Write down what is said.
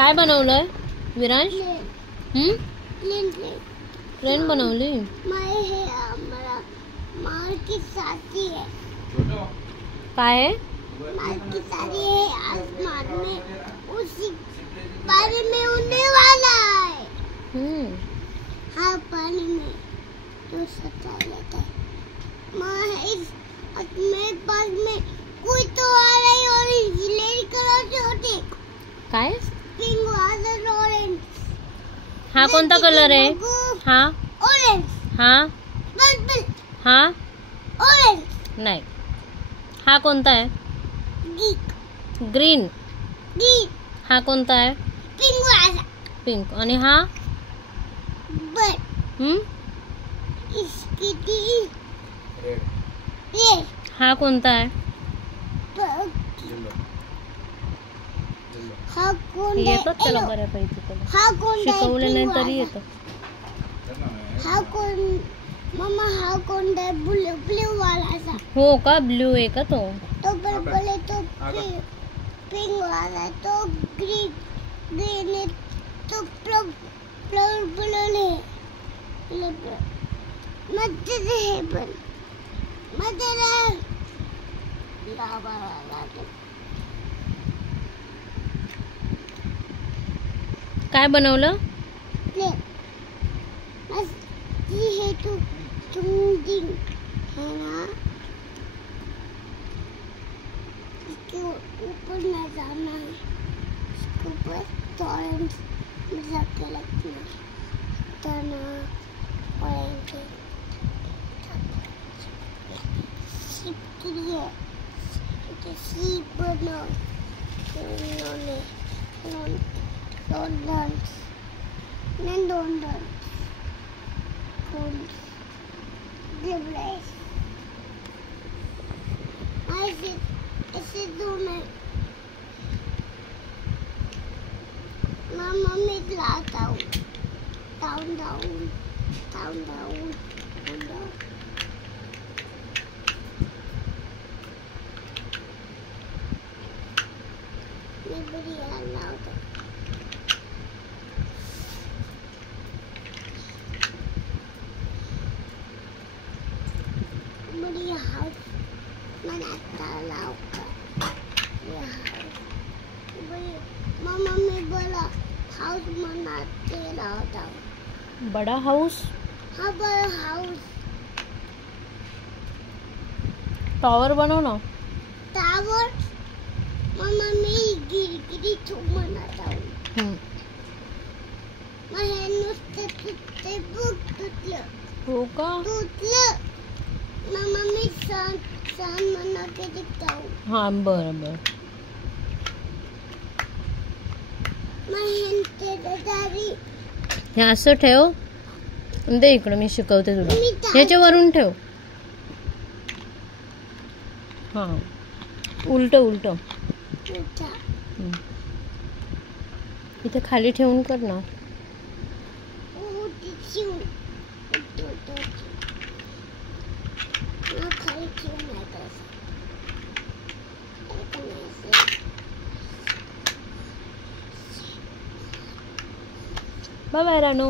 काय बनवलंय विरांश? ट्रेन बनवली. काय आहे? आसमान में उसी पानी में उड़ने वाला है। हाँ, पानी में तो सता लेता है। मेरे पास में कोई तो आ रही और लेडी कलर से होती। काय? पिंक वाला ऑरेंज। हा कोणता कलर आहे? हा ऑरेंज। हा पर्पल। हा ऑरेंज। नाही. हा कोणता आहे? ग्रीन. ग्रीन। हा कोणता आहे? पिंक वाला। पिंक. आणि हा? बर्ड। इसकी रेड। हा कोणता आहे? हा कोणता? येतात त्याला बऱ्यापैकी त्याला. हा कोणता? शिकवलं नाही तरी येतं. हा कोण? मम्मा हा कोणता आहे? ब्लू वाला. हो का? ब्लू आहे का तो? तो पर्पल है, तो पिंक वाला, तो ग्रीन है, तो पर्पल है। काय बनवलं? ये तो चुंगी है ना, इसके ऊपर न जाना है, इसके ऊपर टॉरेंट रख के लगना है, तना ऑरेंज शिप के लिए शिप बनाओ। इन्होंने ऐसे दोनों मम्मी लाता हूँ। डाउन मैं बढ़िया लाता। बढ़िया हाउस बनाता लाऊंगा। मम्मा मैं बड़ा हाउस बनाते लाता हूँ। बड़ा हाउस? हाँ, बड़ा हाउस। टॉवर बनव ना। टावर? मम्मा मैं गिरी तो बनाता हूँ। मैं नुसते बुक तुटलं। हो का? तुटलं। मम्मा मी सन बना के दिखता हूँ। हाँ बरं. हे असं ठेव. दे इकडं, मी शिकवते तुला. ह्याच्यावरून ठेव. हा, उलट. इथे खाली ठेवून कर ना. Bye bye Ranu.